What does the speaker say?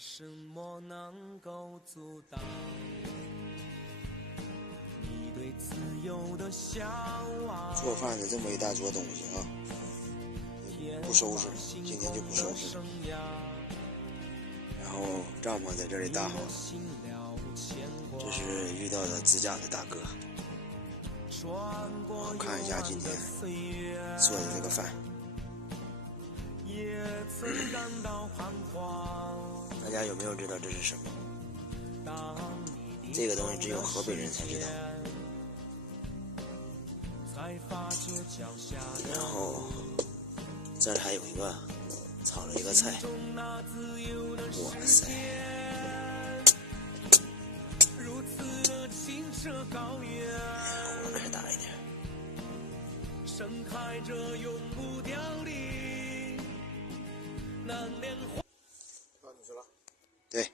什么能够阻挡你对自由的向往？做饭的这么一大桌东西啊，不收拾，今天就不收拾。然后帐篷在这里搭好了，这是遇到的自驾的大哥。我看一下今天做的这个饭，大家有没有知道这是什么？这个东西只有河北人才知道。然后这儿还有一个炒了一个菜，哇塞！火开大一点。盛开着永不凋零那年华。到你说了。对。